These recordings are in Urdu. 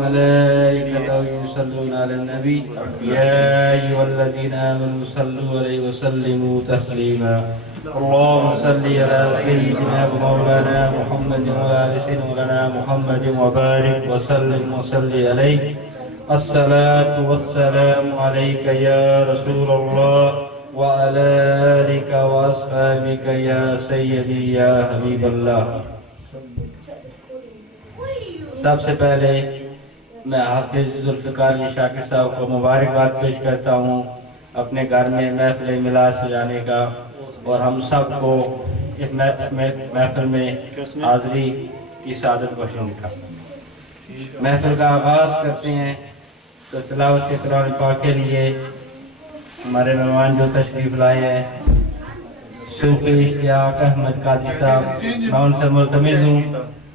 وملائكته يصلون على النبي يا أيها الذين آمنوا صلوا عليه وسلموا تسليما اللهم صل على سيدنا ومولانا محمد وعلى سيدنا محمد وبارك وسلم وصل عليه الصلاة والسلام عليك يا رسول الله وعلى آلك وأصحابك يا سيدي يا حبيب الله. سب سے پہلے میں حافظ ذوالفقار علی شاکر صاحب کو مبارکباد پیش کرتا ہوں اپنے گھر میں محفل میلاد سجانے کا، اور ہم سب کو اس محفل میں حاضری کی سعادت بخشنے کا. محفل کا آغاز کرتے ہیں تو تلاوت قرآن پاک کے لیے ہمارے مہمان جو تشریف لائے ہیں صوفی اشتیاق احمد قادری صاحب، میں ان سے ملتمس ہوں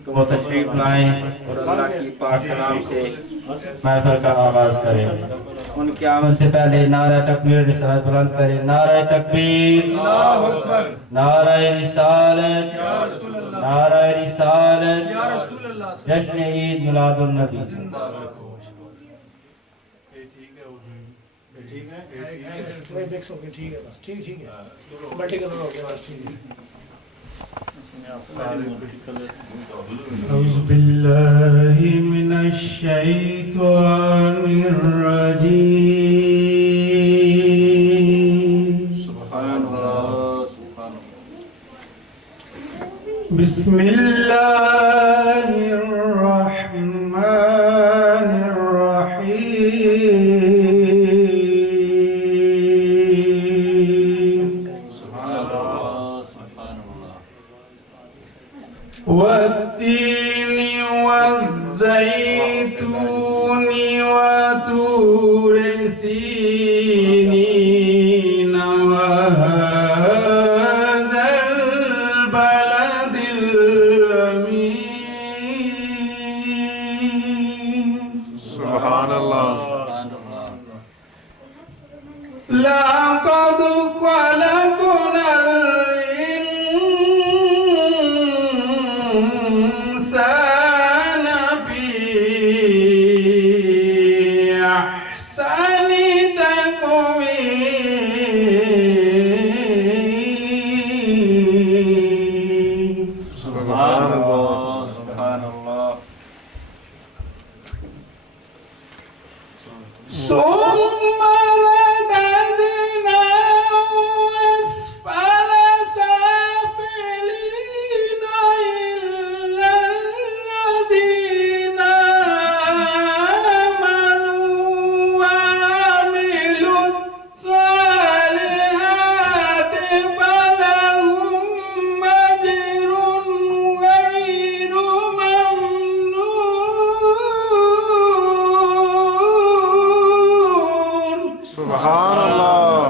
کہ وہ تشریف لائیں اور اللہ کی پاک کلام سے محفل کا آغاز کریں. ان کی آمد سے پہلے نعرہ تکبیر رسالت بلند کریں. نعرہ تکبیر، نعرہ رسالت، نعرہ رسالت، جشن عید میلاد النبی. أعوذ بالله من الشيطان الرجيم. سبحان اللہ، سبحان اللہ. بسم الله الرحمن الرحيم. سبحان اللہ، سبحان اللہ. والتين والزيتون وطور سينين وهذا البلد الأمين. سبحان اللہ. سبحان اللہ. لقد خلقنا الإنسان في أحسن تقويم. سبحان اللہ، سبحان اللہ. ثم رددناه أسفل سافلين إلا الذين آمنوا وعملوا الصالحات فلهم أجر غير ممنون. سبحان اللہ.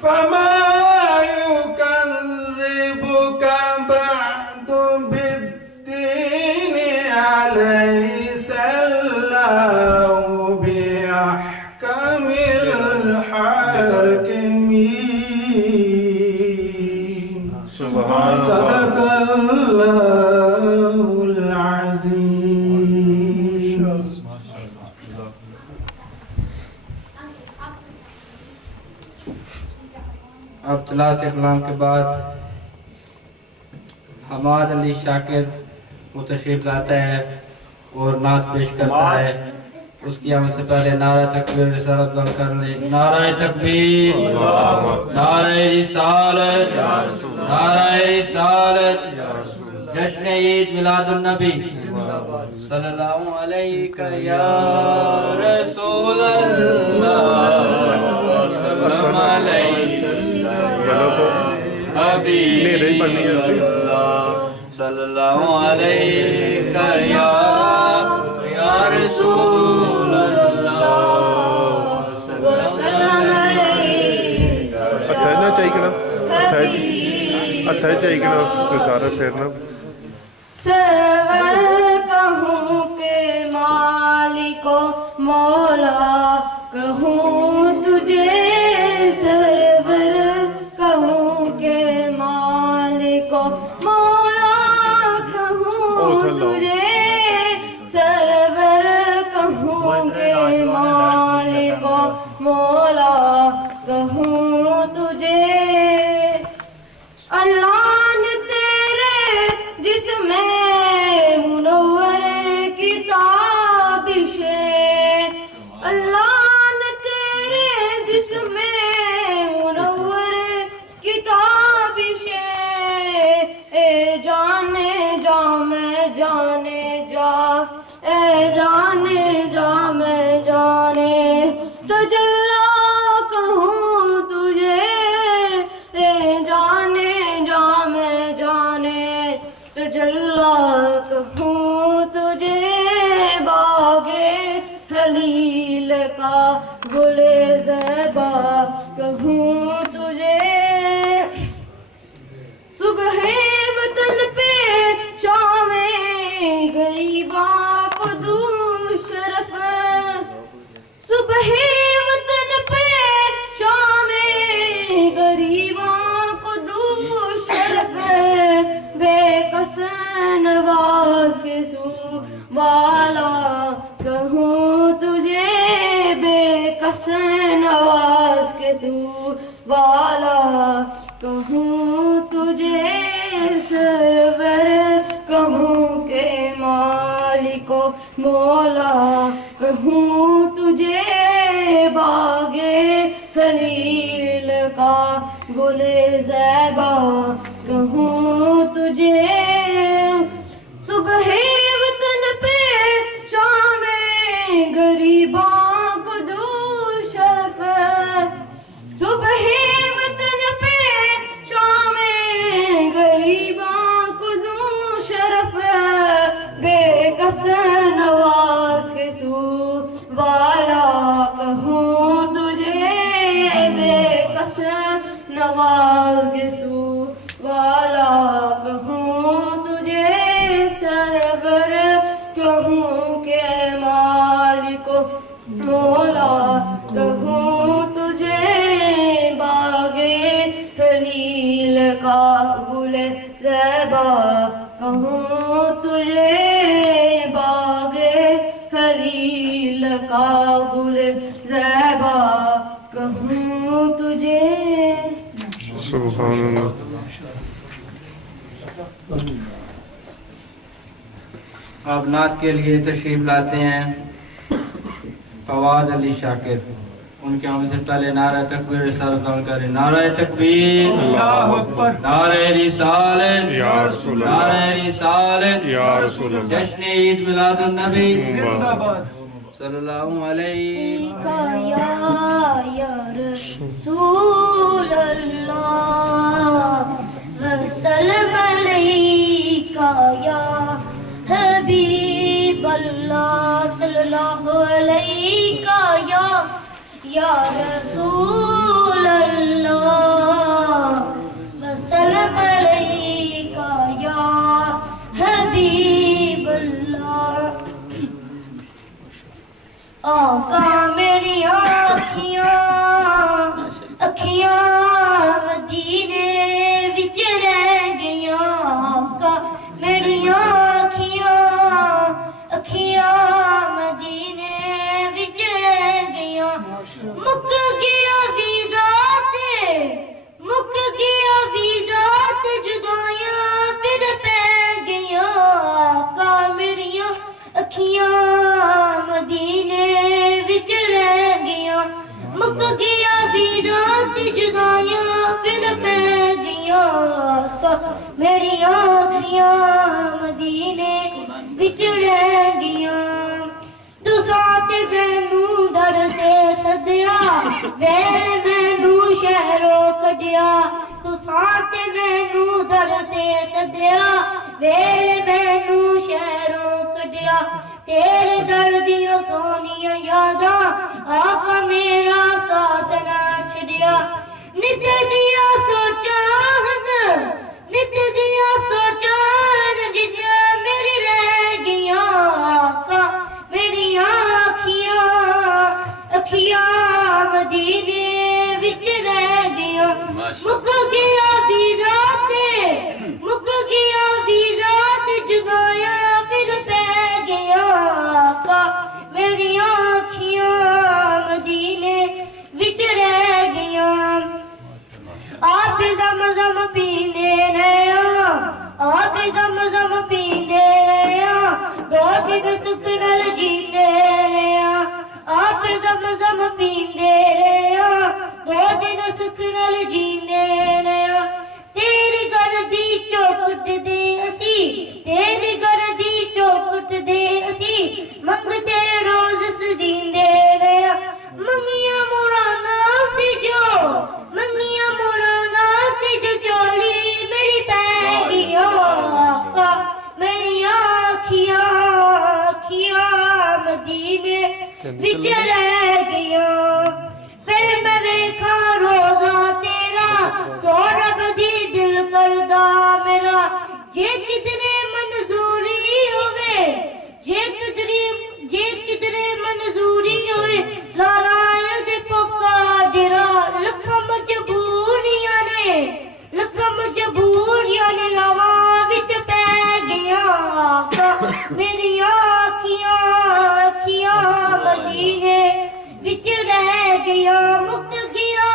فما يكذبك بعد بالدين أليس الله بأحكم الحاكمين. سبحان صدق الله العظيم. اب تلاوت کلام کے بعد حماد علی شاکر وہ تشریف لاتا ہے اور نعت پیش کرتا ہے. اس کی آمد سے پہلے نعرہ تکبیر رسالت بلند کر لیں. نعرہ تکبیر، نعرہ رسالت، نعرہ رسالت، جشن عید میلاد النبی صلی اللہ علیہ یا رسول اللہ، سلام علیہ حبیب اللہ، صلی اللہ علیہ یا رسول اللہ، وسلم علیک اتھرنا چاہیے کہ نا اتھر چاہیے کہ نا سارا پھیرنا. سرور کہوں کہ مالک و مولا کہوں تجھے، سرور کہوں کہ مالک و مولا کہوں تجھے، سرور کہوں کہ مالک و مولا کہوں تجھے اللہ نے تیرے جسم منور کی تابش اللہ نے تیرے جسم منور کی تابش اے جانے جا میں جانے جا اے جانے جا میں جانے تجلا کہوں تجھے اے جانے جا میں جانے تجلا کہوں تجھے باغے خلیل کا گل زیبا کہوں تجھے صبح وطن پہ شام غریباں کو دو شرف صبح وطن پہ شام غریباں کو دو شرف بے کس نواز کے سو والا کہوں تجھے بے کس نواز کے سو والا کہوں تجھے سرور کہوں کہ مالک و مولا کہوں تجھے باغے خلیل کا گل زیبا کہوں تجھے صبح وطن پہ شام غریباں کو دو شرف صبح وطن پہ شام غریباں کو دو شرف بے کس نواز کے سو والا کہوں تجھے بے کس نواز کے سو والا کہوں تجھے سرور کہوں کہ مالک و مولا کہوں تجھے باغے خلیل کا گل زیبا کہوں تجھے باغے خلیل کا گل زیبا کہوں تجھے سبحان اللہ. آپ نعت کے لیے تشریف لاتے ہیں فواد علی شاکر. ان کے آمد سے پہلے نعرہ تکبیر رسالت عمل کریں. نعرہ تکبیر، اللہ اکبر، نعرہ رسالت، یا رسول اللہ، نعرہ رسالت، یا رسول اللہ. جشن عید میلاد النبی زندہ باد. صلی اللہ علیہ یا رسول اللہ وسلم علیکہ یا حبیب اللہ صلی اللہ علیکہ یا رسول اللہ وسلم علیکہ یا حبیب اللہ. آقا میری اکھیاں مدینے وچ رہ گئیاں. آقا میری اکھیاں مدینے وچ رہ گئیاں. مک گیا ویزا تے جدائیاں پھر پہ گئیاں. آقا میری اکھیاں مدینے وچ رہ گئیاں. مک گیا ویزا تے جدائیاں پھر پہ گئیاں. آقا میری اکھیاں مدینے وچ رہ گئیاں. تساں تے مینوں در تے سدیا ویل مینوں شہروں کڈیا. تساں تے مینوں در تے سدیا ویل مینوں شہروں کڈیا. تیرے در دیاں سونیاں یاداں آقا میرا ساتھ نہ چھڈیا. نت دیا سوچاں جتنا میری رہ گئیاں. آقا میری اکھیاں مدینے وچ رہ گئیاں. مک گیا ویزا تے جگایا پھر پہ گیا. آقا میری ਵਿੱਚ ਰਹਿ ਗਿਆ ਫਿਰ ਮੈਂ ਵੇਖਾਂ ਰੋਜ਼ਾ ਤੇਰਾ ਸੌਰਭ ਦੀ ਦਿਲ ਕਰਦਾ ਮੇਰਾ ਜੇ ਕਿਧਰੇ ਮਨਜ਼ੂਰੀ ਹੋਵੇ ਜੇ ਕਿਧਰੇ ਮਨਜ਼ੂਰੀ ਹੋਵੇ ਲਾਲਾ ਦੇ ਪੱਕਾ ਡੇਰਾ ਲੱਖਾਂ ਮਜਬੂਰੀਆਂ ਨੇ ਰਾਵਾਂ ਵਿੱਚ ਪੈ ਗਿਆ ਮੇਰੀਆਂ ਅੱਖੀਆਂ ਮਦੀਨੇ ਵਿੱਚ ਰਹਿ ਗਿਆ ਮੁੱਕ ਗਿਆ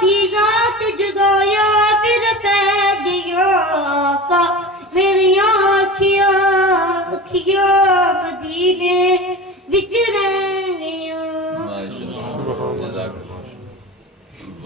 ਵੀਜ਼ਾ ਤੇ ਜੁਦਾਈਆਂ ਫਿਰ ਪੈ ਗਿਆ ਮੇਰੀਆਂ ਅੱਖੀਆਂ ਮਦੀਨੇ ਵਿੱਚ ਰਹਿ ਗਈਆਂ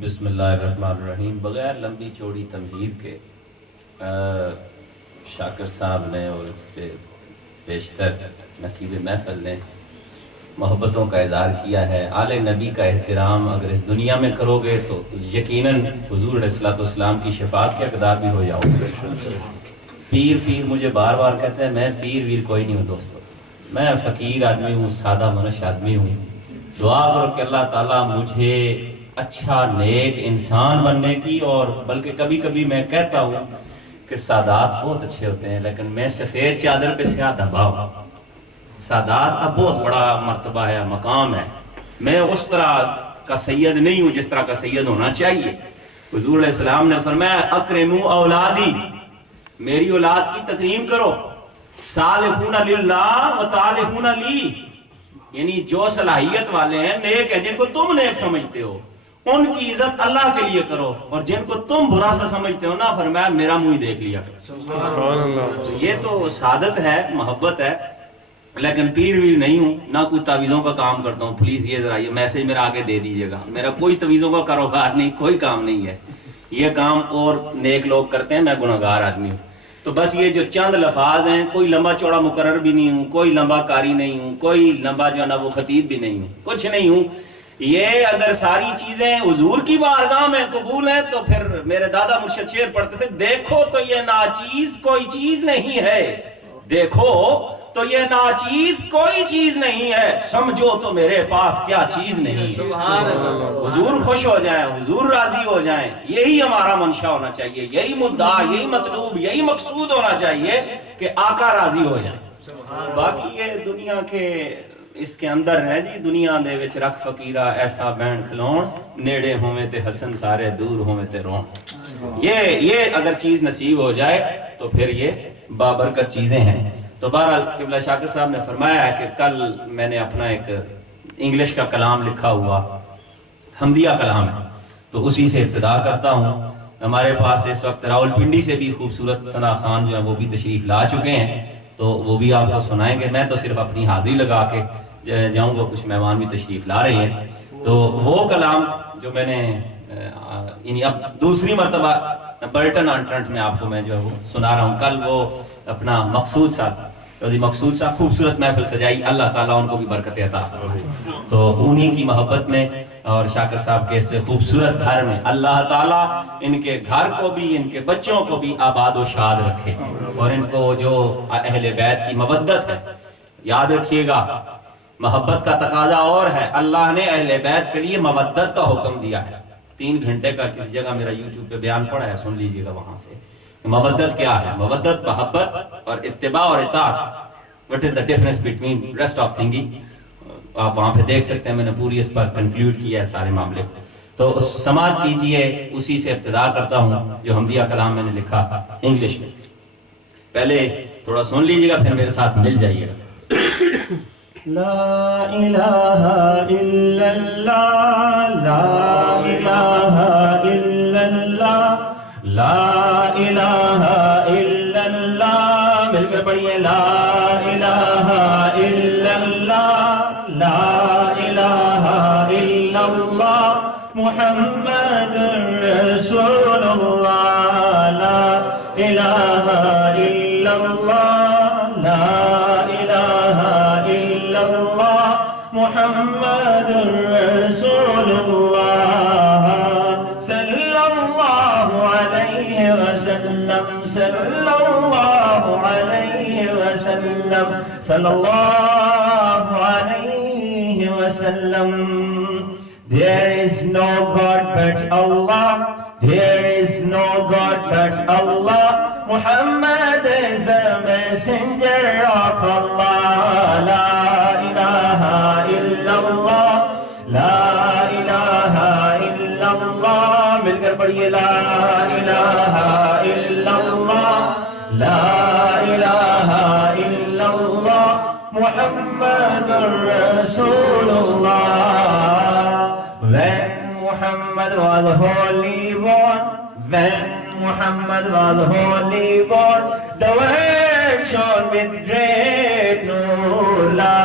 بسم اللہ الرحمن الرحیم. بغیر لمبی چوڑی تمہید کے شاکر صاحب نے اور اس سے بیشتر نقیب محفل نے محبتوں کا اظہار کیا ہے. آل نبی کا احترام اگر اس دنیا میں کرو گے تو یقیناً حضور علیہ الصلوۃ والسلام کی شفاعت کے حقدار بھی ہو جاؤ گے. پیر پیر مجھے بار بار کہتے ہیں، میں پیر ویر کوئی نہیں ہوں دوستو، میں فقیر آدمی ہوں، سادہ منش آدمی ہوں. دعا کرو کہ اللہ تعالیٰ مجھے اچھا نیک انسان بننے کی، اور بلکہ کبھی کبھی میں کہتا ہوں کہ سادات بہت اچھے ہوتے ہیں لیکن میں سفید چادر پہ سیاہ دھبا ہوں. سادات کا بہت بڑا مرتبہ ہے، مقام ہے. میں اس طرح کا سید نہیں ہوں جس طرح کا سید ہونا چاہیے. حضور علیہ السلام نے فرمایا اکرموا اولادی، میری اولاد کی تکریم کرو. صالحون للہ و طالحون لی، یعنی جو صلاحیت والے ہیں، نیک ہیں، جن کو تم نیک سمجھتے ہو ان کی عزت اللہ کے لیے کرو، اور جن کو تم برا سا سمجھتے ہو نا، فرمایا میرا منہ دیکھ لیا کرو. یہ تو سعادت ہے، محبت ہے. لیکن پیر ویر نہیں ہوں، نہ کوئی تعویذوں کا کام کرتا ہوں. پلیز یہ ذرا یہ میسج میرا آگے دے دیجیے گا. میرا کوئی تعویذوں کا کاروبار نہیں، کوئی کام نہیں ہے. یہ کام اور نیک لوگ کرتے ہیں، میں گناہگار آدمی ہوں. تو بس یہ جو چند لفاظ ہیں، کوئی لمبا چوڑا مقرر بھی نہیں ہوں، کوئی لمبا قاری نہیں ہوں، کوئی لمبا جو ہے نا وہ خطیب بھی نہیں ہوں، کچھ نہیں ہوں. یہ اگر ساری چیزیں حضور کی بارگاہ میں قبول ہیں تو پھر میرے دادا مرشد شعر پڑھتے تھے، دیکھو تو یہ ناچیز کوئی چیز نہیں ہے، دیکھو تو یہ ناچیز کوئی چیز نہیں ہے، سمجھو تو میرے پاس کیا چیز نہیں ہے. حضور خوش ہو جائیں، حضور راضی ہو جائیں، یہی ہمارا منشا ہونا چاہیے، یہی مدعا، یہی مطلوب، یہی مقصود ہونا چاہیے کہ آقا راضی ہو جائیں. باقی یہ دنیا کے اس کے اندر ہے جی، دنیا دے وچ رکھ فقیرہ ایسا بین کھلون، نیڑے ہوئے تے حسن سارے دور ہوئے تے رون. یہ اگر چیز نصیب ہو جائے تو پھر یہ بابرکت چیزیں ہیں. تو بہرحال قبلہ شاکر صاحب نے فرمایا ہے کہ کل میں نے اپنا ایک انگلش کا کلام لکھا ہوا، حمدیہ کلام ہے، تو اسی سے ابتدا کرتا ہوں. ہمارے پاس اس وقت راول پنڈی سے بھی خوبصورت ثنا خان جو ہے وہ بھی تشریف لا چکے ہیں، تو وہ بھی آپ کو سنائیں گے. میں تو صرف اپنی حاضری لگا کے جاؤں گا، کچھ مہمان بھی تشریف لا رہے ہیں. تو وہ کلام جو میں نے یعنی اب دوسری مرتبہ برٹن آن ٹرنٹ میں آپ کو میں جو ہے وہ سنا رہا ہوں. کل وہ اپنا مقصود صاحب خوبصورت محفل سجائی، اللہ تعالیٰ ان کو بھی برکت عطا فرمائے. تو انہی کی محبت میں اور شاکر صاحب کے اس خوبصورت گھر میں اللہ تعالیٰ ان کے گھر کو بھی، ان کے بچوں کو بھی آباد و شاد رکھے، اور ان کو جو اہل بیت کی مودت ہے، یاد رکھیے گا محبت کا تقاضا اور ہے. اللہ نے اہل بیت کے لیے مودت کا حکم دیا ہے. 3 گھنٹے کا کسی جگہ میرا یوٹیوب پہ بیان پڑا ہے، سن لیجئے گا وہاں سے. مودت کیا ہے؟ مودت محبت اور اتباع اور اطاعت. What is the difference between rest of thinking؟ آپ وہاں پہ دیکھ سکتے ہیں، میں نے پوری اس پر کنکلیوڈ کیا ہے سارے معاملے کو. تو سماعت کیجئے، اسی سے ابتدا کرتا ہوں جو حمدیہ کلام میں نے لکھا انگلش میں. پہلے تھوڑا سن لیجئے گا، پھر میرے ساتھ مل جائیے گا. لا الہ الا اللہ، لا الہ الا اللہ، لا الہ الا اللہ. مل کر پڑھیے، لا الہ الا اللہ، لا الہ الا اللہ، محمد رسول اللہ. لا الہ الا اللہ، لا الہ الا اللہ، محمد رسول اللہ. صلی اللہ علیہ وسلم، صلی اللہ علیہ وسلم، صلی اللہ علیہ وسلم. There is no God but Allah, there is no God but Allah, Muhammad is the messenger of Allah. La ilaha illallah, la ilaha illallah. مل کر پڑھیے، لا الہ الا اللہ، لا الہ الا اللہ، محمد رسول اللہ. When Muhammad was wholly born, when Muhammad was wholly born, the world shone with great nur. La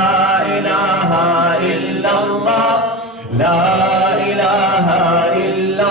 ilaha illallah, la ilaha illallah,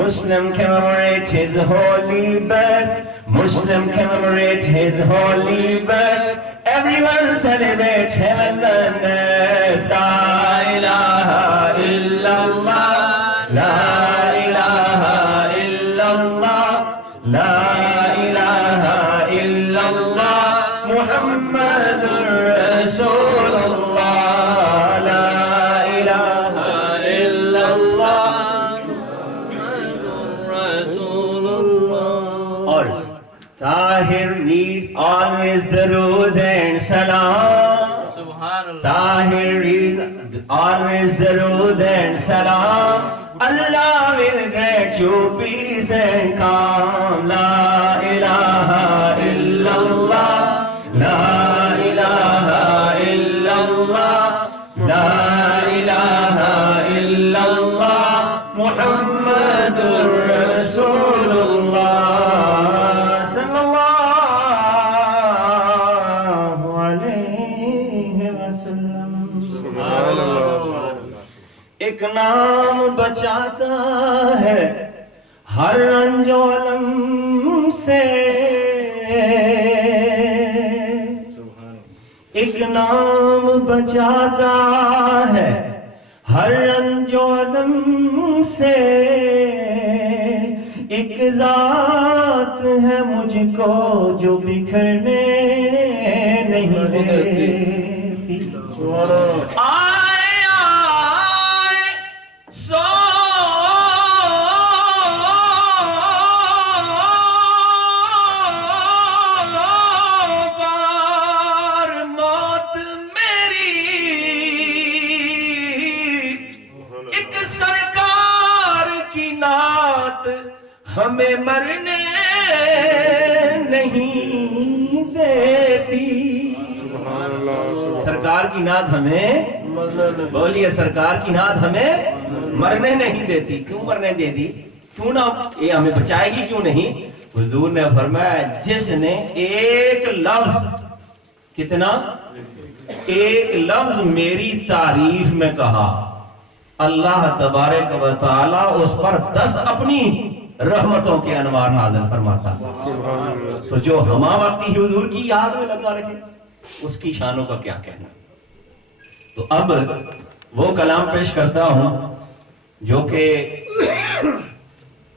Muslim commemorate his holy birth. Muslim commemorate his holy birth. Everyone celebrate heaven and earth. La ilaha illallah. La ilaha illallah. La ilaha illallah. Muhammadur Rasulullah. La ilaha illallah. Tahir reads always Darood and Salam. Tahir reads always Darood and Salam. Allah will grant you peace and calm. La ilaha illallah. La ilaha illallah. La ilaha illallah. Muhammadur Rasulullah. ایک نام بچاتا ہے ہر رنج و الم سے ایک نام بچاتا ہے ہر رنج و الم سے ایک ذات ہے مجھ کو جو بکھرنے نہیں دیتی ہمیں مرنے نہیں دیتی سرکار کی نعت ہمیں بولیے سرکار کی نعت ہمیں مرنے نہیں دیتی کیوں مرنے دیتی کیوں نہ یہ ہمیں بچائے گی کیوں نہیں حضور نے فرمایا جس نے ایک لفظ کتنا ایک لفظ میری تعریف میں کہا اللہ تبارک و تعالی اس پر 10 اپنی رحمتوں کے انوار نازل فرماتا تو جو ہما وقتی حضور کی یاد میں لگا رہے اس کی شانوں کا کیا کہنا تو اب وہ کلام پیش کرتا ہوں جو کہ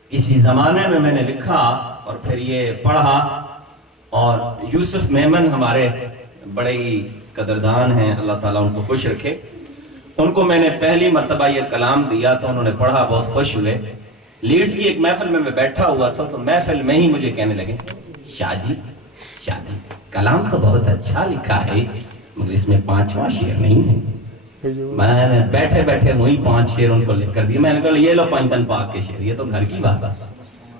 کسی زمانے میں نے لکھا اور پھر یہ پڑھا اور یوسف میمن ہمارے بڑے ہی قدردان ہیں اللہ تعالیٰ ان کو خوش رکھے ان کو میں نے پہلی مرتبہ یہ کلام دیا تو انہوں نے پڑھا بہت خوش ہوئے لیڈز کی ایک محفل میں بیٹھا ہوا تھا تو محفل میں ہی مجھے کہنے لگے شاہ جی کلام تو بہت اچھا لکھا ہے مگر اس میں 5واں شعر نہیں ہے میں نے بیٹھے بیٹھے وہی 5 شعر ان کو لکھ کر دیے میں نے کہا یہ لو پنجتن پاک کے شعر یہ تو گھر کی بات ہے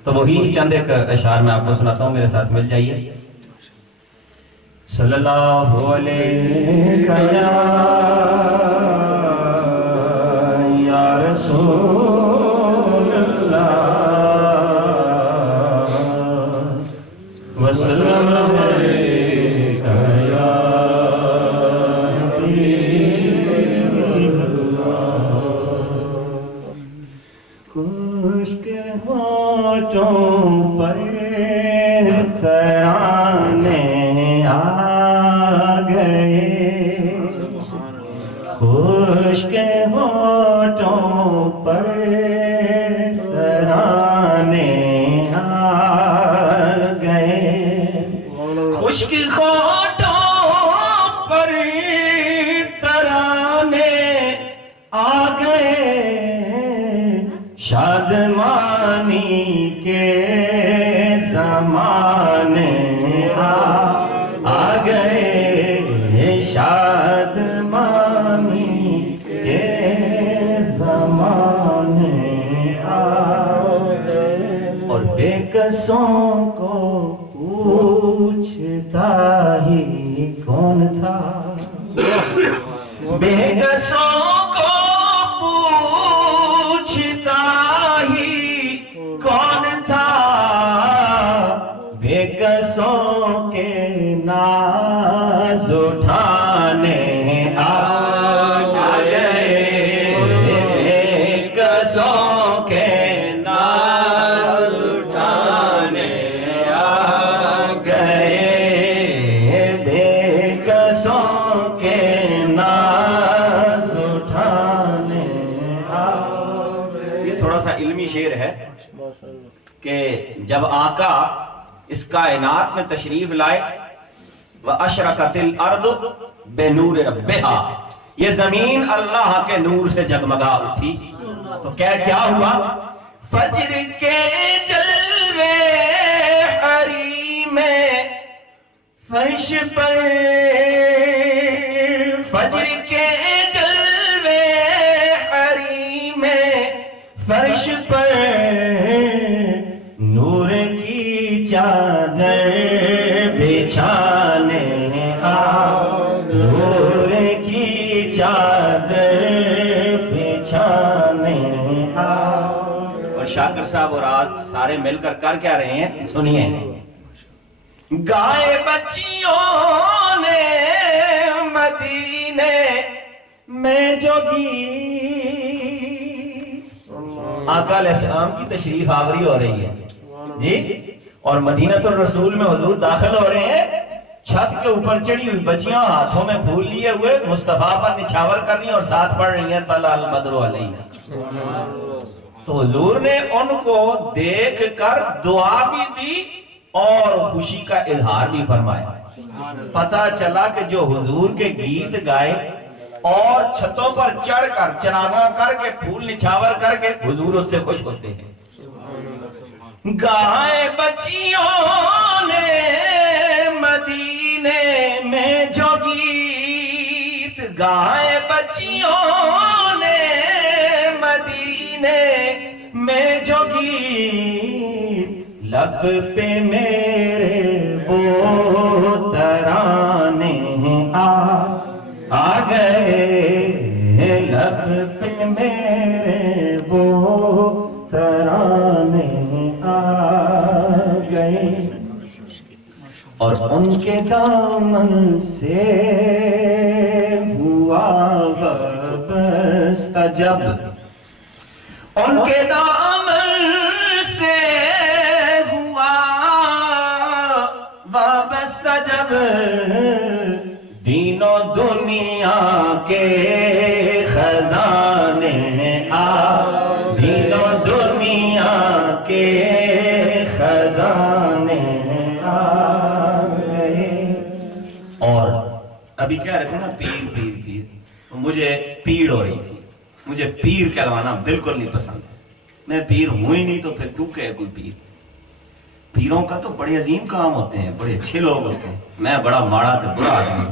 تو وہی چند ایک اشعار میں آپ کو سناتا ہوں میرے ساتھ مل جائیے صلی اللہ علیہ یا رسول وسلم علیکہ یا حبیب اللہ خشک ہونٹوں پر ترانے آ گئے خشک ہونٹوں پر ترانے خشک ہونٹوں پر ترانے آ گئے شادمانی کے زمانے آ گئے شادمانی کے زمانے آ گئے اور بے کسوں کو پوچھتا ہی کون تھا بے کسوں کو کسوں کے ناز اٹھانے آ گئے، بے کسوں کے ناز اٹھانے آ گئے، بے کسوں کے ناز اٹھانے آ گئے۔ یہ تھوڑا سا علمی شعر ہے کہ جب آقا اس کائنات میں تشریف لائے وَأَشْرَقَتِ الْأَرْضُ بِنُورِ رَبِّهَا، یہ زمین اللہ کے نور سے جگمگا اٹھی، تو کیا ہوا؟ فجر کے جلوے حریم فرش پر، فجر کے جلوے حریم فرش پر نور کی چادر بچھانے آ، نور کی چادر بچھانے آ۔ اور شاکر صاحب اور آج سارے مل کر کیا رہے ہیں سنیے۔ گائے بچیوں نے مدینے میں جو گیت، آقا علیہ السلام کی تشریف آوری ہو رہی ہے جی، اور مدینۃ الرسول میں حضور داخل ہو رہے ہیں، چھت کے اوپر چڑھی ہوئی بچیاں ہاتھوں میں پھول لیے ہوئے مصطفیٰ پر نچھاور کر رہی ہیں اور ساتھ پڑھ رہی ہیں طلع البدر علینا۔ تو حضور نے ان کو دیکھ کر دعا بھی دی اور خوشی کا اظہار بھی فرمایا۔ پتہ چلا کہ جو حضور کے گیت گائے اور چھتوں پر چڑھ کر چرانہ کر کے پھول نچھاور کر کے حضور اس سے خوش ہوتے ہیں۔ گائے بچیوں نے مدینے میں جو گیت، گائے بچیوں نے مدینے میں جو گیت، لب پہ میرے وہ ترانے آ گئے، لب پہ میرے وہ ترانے آ گئے، اور ان کے دامن سے ہوا وابستہ جب، ان کے دامن سے ہوا وابستہ جب، دین و دنیا کے خزانے آ، دین و دنیا کے خزانے آ گئے۔ اور ابھی کہہ رہے تھے نا پیر پیر پیر، مجھے پیڑ ہو رہی تھی، مجھے پیر کہلوانا بالکل نہیں پسند ہے، میں پیر ہوں ہی نہیں تو پھر کیوں کہے کوئی پیر؟ پیروں کا تو بڑے عظیم کام ہوتے ہیں، بڑے اچھے لوگ ہوتے ہیں، میں بڑا ماڑا تو برا آدمی۔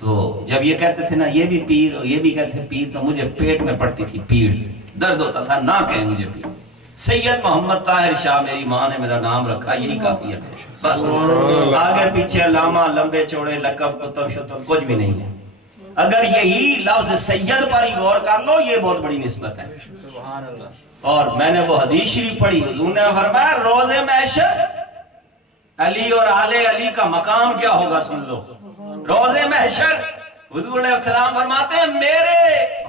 تو جب یہ کہتے تھے نا یہ بھی پیر اور یہ بھی کہتے تھے پیر، تو مجھے پیٹ میں پڑتی تھی پیڑ، درد ہوتا تھا، نہ کہیں مجھے پیر۔ سید محمد طاہر شاہ میری ماں نے میرا نام رکھا، یہی کافی ہے، بس آگے پیچھے علامہ لمبے چوڑے لقب کتب شتب کچھ بھی نہیں ہے۔ اگر یہی لفظ سید پر ہی غور کر لو یہ بہت بڑی نسبت ہے۔ اور میں نے وہ حدیث شریف پڑھی، حضور نے فرمایا روز محشر علی اور آل علی کا مقام کیا ہوگا سن لو۔ روز محشر حضور علیہ السلام فرماتے ہیں میرے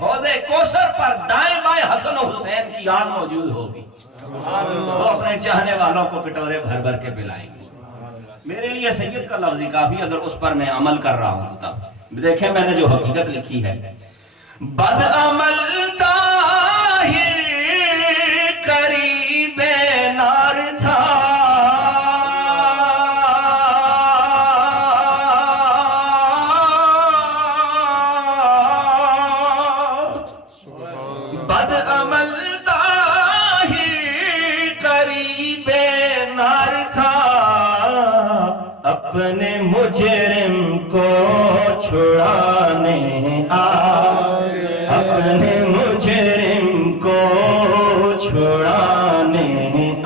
حوض کوثر پر دائیں بائیں حسن و حسین کی آن موجود ہوگی، وہ اپنے چاہنے والوں کو کٹورے بھر بھر کے پلائیں گے۔ میرے لیے سید کا لفظ ہی کافی، اگر اس پر میں عمل کر رہا ہوں تب دیکھیں میں نے جو حقیقت لکھی ہے۔ بد عمل طاہر قریب نار تھا، بد عمل طاہر قریب نار تھا، اپنے مجرم کو چھڑانے اپنے مجرم کو چھڑانے آ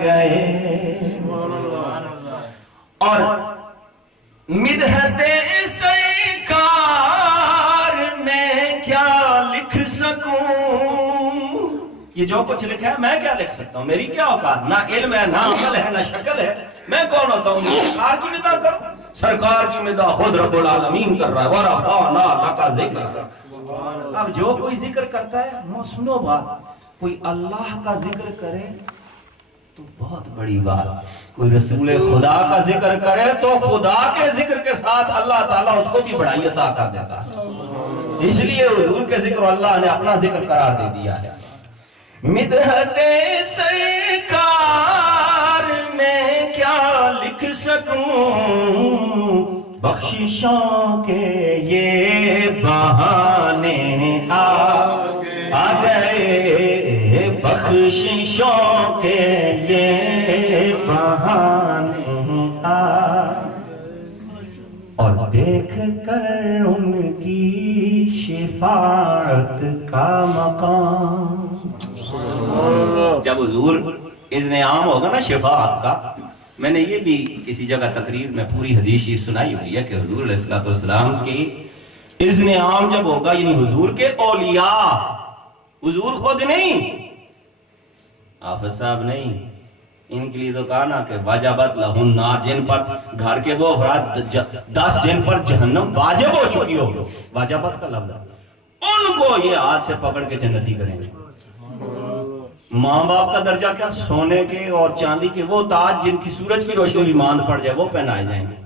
گئے۔ اور مدحت سرکار میں کیا لکھ سکوں، یہ یہ جو کچھ لکھا ہے میں کیا لکھ سکتا ہوں؟ میری کیا اوقات؟ نہ علم ہے، نہ عمل ہے، نہ شکل ہے، میں کون ہوتا ہوں؟ سرکار کی مداح کروں؟ سرکار کی مداح خود رب العالمین کر رہا ہے، وَرَفَعْنَا لَكَ ذِكْرَكَ۔ اب جو کوئی ذکر کرتا ہے، وہ سنو بات، کوئی اللہ کا ذکر کرے تو بہت بڑی بات، کوئی رسول خدا کا ذکر کرے تو خدا کے ذکر کے ساتھ اللہ تعالیٰ اس کو بھی بڑائی عطا کر دیتا ہے۔ اس لیے حضور کے ذکر اللہ نے اپنا ذکر قرار دے دیا ہے۔ مدحت سرکار میں کیا لکھ سکوں، بخششوں کے یہ بہانے آ گئے، بخششوں کے یہ بہانے اور دیکھ کر ان کی شفاعت کا مقام۔ جب حضور اذن عام ہوگا نا شفاعت کا، میں نے یہ بھی کسی جگہ تقریر میں پوری حدیث شریف سنائی ہوئی ہے کہ حضور علیہ الصلوۃ والسلام کی اذن عام جب ہوگا، یعنی حضور کے اولیاء، حضور خود نہیں، حافظ صاحب نہیں، ان کے لیے تو کہا نا کہ واجبت لہم النار، جن پر گھر کے وہ افراد 10 جن پر جہنم واجب ہو چکی ہو، واجبت کا لفظ، ان کو یہ ہاتھ سے پکڑ کے جنتی کریں گے۔ ماں باپ کا درجہ کیا؟ سونے کے اور چاندی کے وہ تاج جن کی سورج کی روشنی بھی ماند پڑ جائے وہ پہنائے جائیں گے۔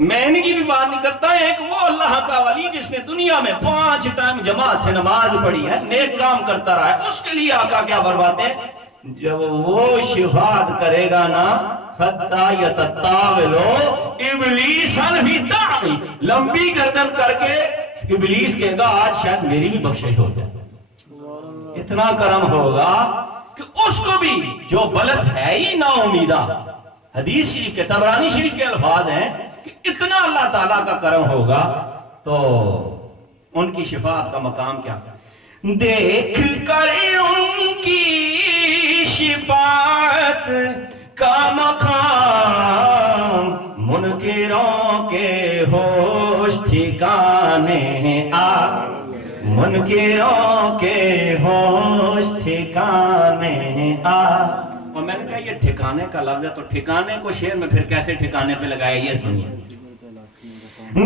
میں ان کی بھی بات نہیں کرتا، ایک وہ اللہ کا ولی جس نے دنیا میں 5 ٹائم جماعت سے نماز پڑھی ہے، نیک کام کرتا رہا ہے، اس کے لیے آقا کیا فرماتے ہیں؟ جب وہ شفاعت کرے گا نا، حتی یتطاولو ابلیسن فی تعقی، لمبی گردن کر کے ابلیس کہے گا آج شاید میری بھی بخشش ہو جائے۔ اتنا کرم ہوگا کہ اس کو بھی جو بلس ہے ہی نا امیدہ، حدیث شریف کے طبرانی شریف کے الفاظ ہیں کہ اتنا اللہ تعالیٰ کا کرم ہوگا تو ان کی شفاعت کا مقام کیا؟ دیکھ کر ان کی شفاعت کا مقام، منکروں کے ہوش ٹھکانے آ، منکروں کے ہوش ٹھکانے آ۔ اور میں نے کہا یہ ٹھکانے کا لفظ ہے تو ٹھکانے کو شعر میں پھر کیسے ٹھکانے پہ لگایا، یہ سنیے۔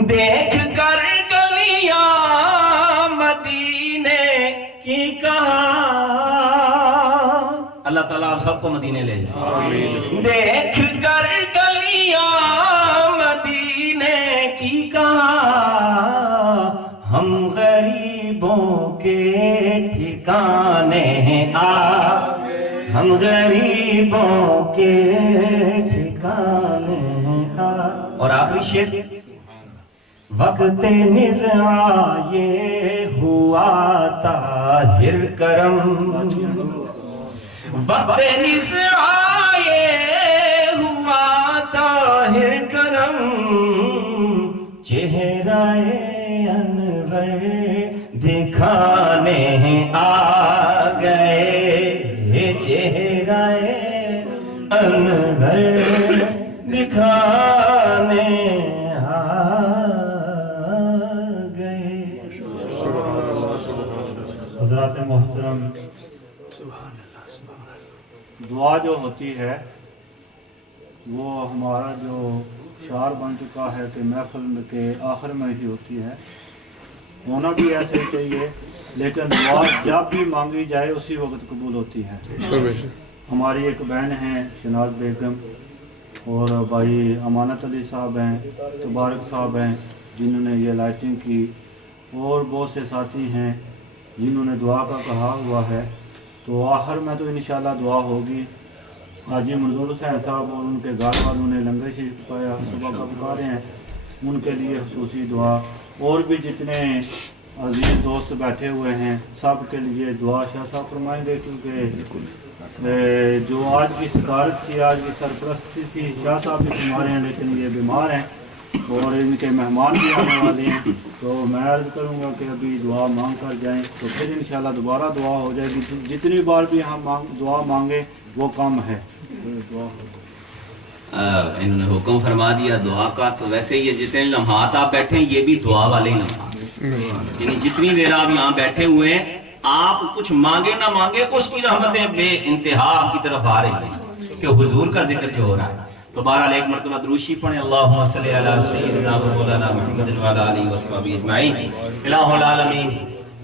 دیکھ کر گلیاں مدینے کی کہاں، اللہ تعالیٰ آپ سب کو مدینے لے جائے۔ دیکھ کر گلیاں مدینے کی کہاں، ہم غریبوں کے ٹھکانے آ، ہم غریبوں کے ٹھکانے آ۔ اور آخری شعر، وقت نزاع یہ ہوا طاہر کرم، وقت نزاع یہ ہوا طاہر کرم، چہرہ انور دکھانے آ گئے، چہرہ انور دکھانے آ گئے۔ حضرات محترم، دعا جو ہوتی ہے وہ ہمارا جو شعار بن چکا ہے کہ محفل کے آخر میں ہی ہوتی ہے، ہونا بھی ایسے ہی چاہیے، لیکن دعا جب بھی مانگی جائے اسی وقت قبول ہوتی ہے۔ ہماری ایک بہن ہیں شناز بیگم، اور بھائی امانت علی صاحب ہیں، تبارک صاحب ہیں جنہوں نے یہ لائٹنگ کی، اور بہت سے ساتھی ہیں جنہوں نے دعا کا کہا ہوا ہے، تو آخر میں تو انشاءاللہ دعا ہوگی۔ حاجی منظور حسین صاحب اور ان کے گھر والوں نے لنگر شریف پایا صبح کا پکارے ہیں، ان کے لیے خصوصی دعا، اور بھی جتنے عزیز دوست بیٹھے ہوئے ہیں سب کے لیے دعا شاہ صاحب فرمائیں گے، کیونکہ جو آج کی صدارت تھی، آج کی سرپرستی تھی، شاہ صاحب بھی ہمارے ہیں لیکن یہ بیمار ہیں اور ان کے مہمان بھی آنے والے ہیں، تو میں عرض کروں گا کہ ابھی دعا مانگ کر جائیں تو پھر انشاءاللہ دوبارہ دعا ہو جائے گی۔ جتنی بار بھی ہم دعا مانگے وہ کم ہے۔ دعا انہوں نے حکم فرما دیا دعا کا، تو ویسے یہ جتنے لمحات آپ بیٹھے ہیں یہ بھی دعا والے ہی لمحات، یعنی جتنی دیر آپ یہاں بیٹھے ہوئے ہیں آپ کچھ مانگے نہ مانگے اس کی رحمتیں بے انتہا آپ کی طرف آ رہی ہیں کہ حضور کا ذکر جو ہو رہا ہے. تو بہرحال ایک مرتبہ دروشی پڑھیں. اللہم صلی علی سیدنا و مولانا محمد و علی آلہ وصحبہ اجمعین. الہ العالمین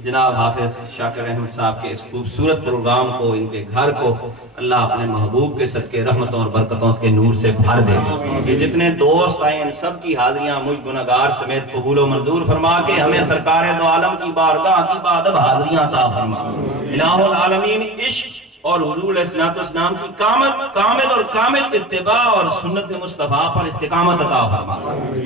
جناب حافظ شاکر احمد صاحب کے اس خوبصورت پروگرام کو، ان کے گھر کو اللہ اپنے محبوب کے صدقے رحمتوں اور برکتوں کے نور سے بھر دے. یہ جتنے دوست آئے ان سب کی حاضریاں مجھ گناہگار سمیت قبول و منظور فرما کے ہمیں سرکار دو عالم کی بارگاہ کی بادب حاضریاں عطا فرما. الہ العالمین عشق اور حضور علیہ السلام کی کامل اور کامل اتباع اور سنت مصطفیٰ پر استقامت عطا فرما.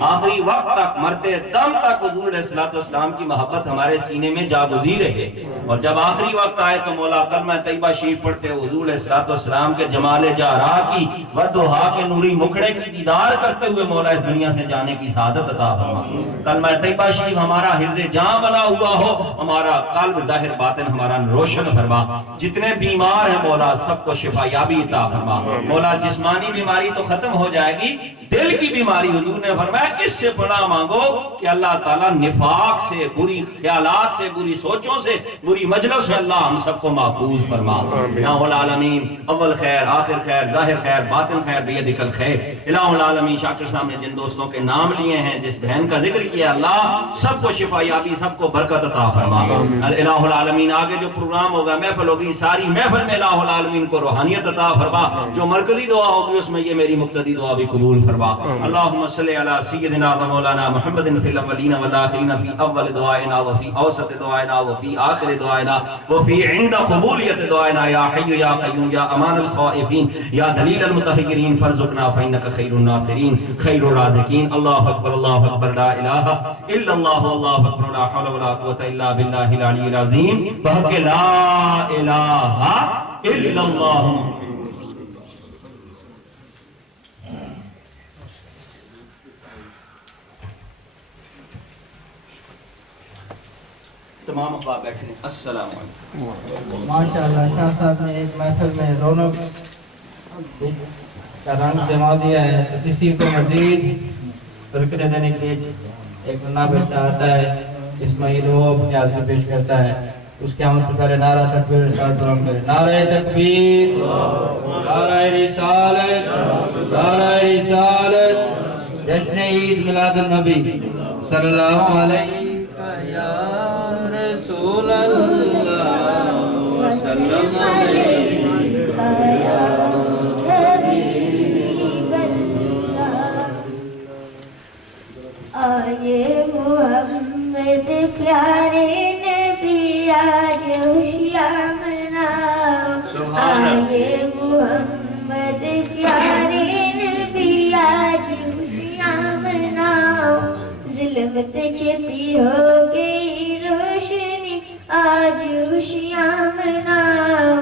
آخری وقت تک، مرتے دم تک حضور علیہ السلام کی محبت ہمارے سینے میں جاگزی رہے. اور جب آخری وقت آئے تو مولا کلمہ طیبہ شریف پڑھتے حضور علیہ السلام کے جمال جارا کی ودھا کے نوری مکھڑے کی دیدار کرتے ہوئے مولا اس دنیا سے جانے کی سعادت عطا فرما. کلمہ طیبہ شریف ہمارا حفظ جاں بنا ہوا ہو، ہمارا قلب ظاہر باطن ہمارا روشن فرما. جتنے بیمار ہے مولا سب کو شفا یابی عطا فرما. مولا جسمانی بیماری تو ختم ہو جائے گی، دل کی بیماری حضور نے فرمایا اس سے پناہ مانگو کہ اللہ تعالیٰ نفاق سے، بری خیالات سے، بری سوچوں سے، بری مجلس سے اللہ ہم سب کو محفوظ فرما. الہ العالمین اول خیر، آخر خیر، ظاہر خیر، باطن خیر، بیدک الخیر. الہ العالمین شاکر صاحب نے جن دوستوں کے نام لیے ہیں، جس بہن کا ذکر کیا، اللہ سب کو شفا یابی، سب کو برکت عطا فرما. الہ العالمین آگے جو پروگرام ہوگا، محفل ہوگی، ساری محفل میں الہ العالمین کو روحانیت عطا فرما. جو مرکزی دعا ہوگی اس میں یہ میری مقتدی دعا بھی قبول فرما. اللہم صلی علی سیدنا و مولانا محمد فی الاولین والآخرین، فی اول دعائنا وفی اوسط دعائنا وفی آخر دعائنا وفی عند قبولیت دعائنا. یا حی یا قیوم یا امان الخائفین یا دلیل المتحیرین فرزقنا فإنک خیر الناصرین خیر الرازقین. اللہ اکبر اللہ اکبر لا الہ الا اللہ واللہ اکبر لا حول ولا قوة الا باللہ العلی العظیم بحق لا الہ الا اللہ. تمام احباب بیٹھے ہیں. السلام علیکم. ماشاءاللہ شاہ صاحب نے ایک محفل میں رونق کا رنگ جما دیا ہے. تو اسی کو مزید برکتیں دینے کے لیے ایک بندہ بیٹھا آتا ہے، اسماعیل وہ اپنی آزمائش پیش کرتا ہے. اس کے آمد سے پہلے نعرہ تکبیر ارشاد بلند کرے. نعرہ تکبیر، نعرہ رسالت، نعرہ رسالت. جشن عید میلاد النبی صلی اللہ علیہ یا رسول اللہ وسلم علیہ یا حبیب اللہ. آئے محمد پیارے نبی آج خوشیاں مناؤ. آئے محمد پیارے نبی آج خوشیاں مناؤ. ظلمت چھپی ہو گئی روشنی آج خوشیاں مناؤ.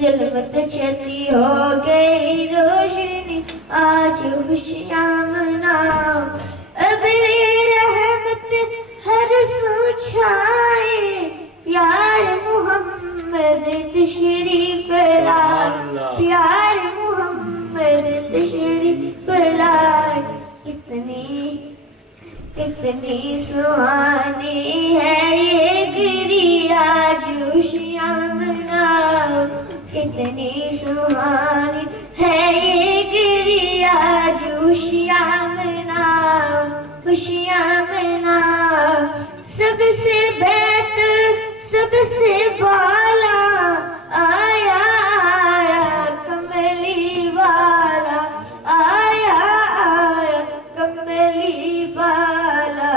ظلمت چھپی ہو گئی روشنی آج خوشیاں مناؤ. ابر رحمت ہر سو چھائے، پیار محمد تشریف لائے، پیار محمد تشریف لائے. کتنی سہانی ہے یہ گری آج خوشیاں مناؤ. کتنی سہانی ہے یہ گری آج خوشیاں مناؤ. خوشیاں مناؤ. سب سے بہتر، سب سے بالا آیا آیا کملی والا. آیا آیا کملی والا.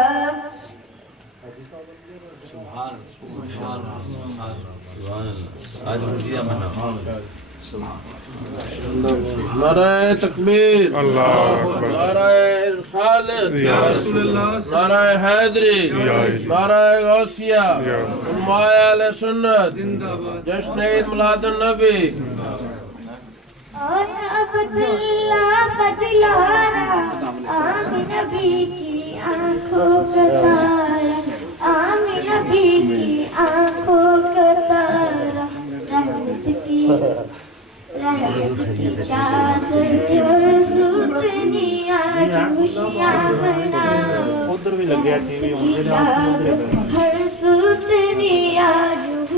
نعرہ تکبیر، اللہ اکبر، نعرہ رسالت، یا رسول اللہ، نعرہ حیدری، نعرہ غوثیہ، علماء اہل سنت، جشن عید میلاد النبی. آیا عبداللہ بدلارا آمین نبی کی آنکھوں کا تارا. آمین نبی کی آنکھوں کا تارا. رحمت کی چادر سوتنی آج خوشیاں مناؤ. ادھر بھی لگ گیا ٹی وی ہر سوتنی آج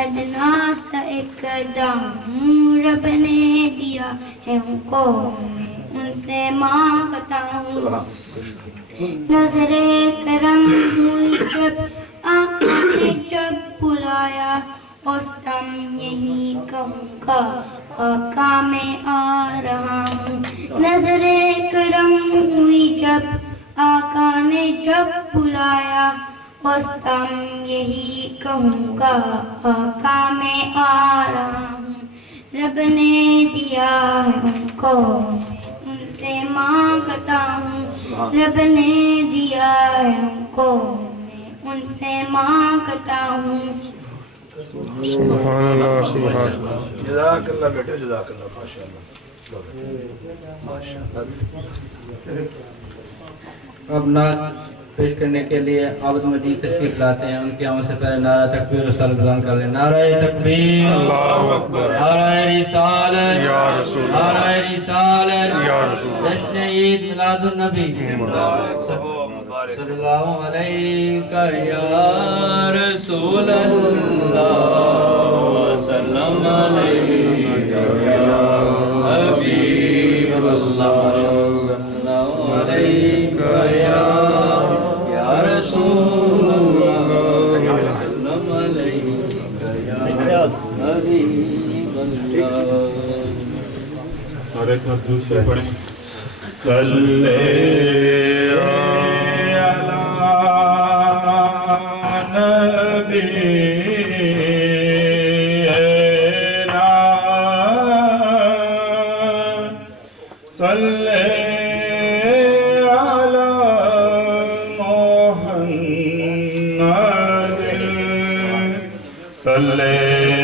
ادنا سا اقدام رب نے دیا ہے ان کو، میں ان سے مانگتا ہوں. نظر کرم ہوئی جب آقا نے جب بلایا، اس دم یہی کہوں گا آقا میں آ رہا ہوں. نظر کرم ہوئی جب آقا نے جب بلایا، اس دم یہی کہوں گا آقا میں آ رہا ہوں. رب نے دیا ہے ان کو، میں ان سے مانگتا ہوں. رب نے دیا ہے ان کو، میں ان سے مانگتا ہوں. سبحان اللہ سبحان اللہ. جزاک اللہ بیٹے، جزاک اللہ، ماشاء اللہ. اب نعت پیش کرنے کے لیے عابد مجید تشریف لاتے ہیں. ان کی آمد سے پہلے نعرہ تکبیر و صلوات بلند کر لیں. نعرہ تکبیر، اللہ اکبر، نعرہ رسالت، یا رسول اللہ، نعرہ رسالت، یا رسول اللہ. جشن عید میلاد النبی صلی اللہ علیہ یا رسول اللہ، وسلم علیہ یا حبیب اللہ، صلی اللہ علیہ یا رسول اللہ، وسلم علیہ یا حبیب اللہ. سارے کا دوسرے پڑھیں. صلی صلی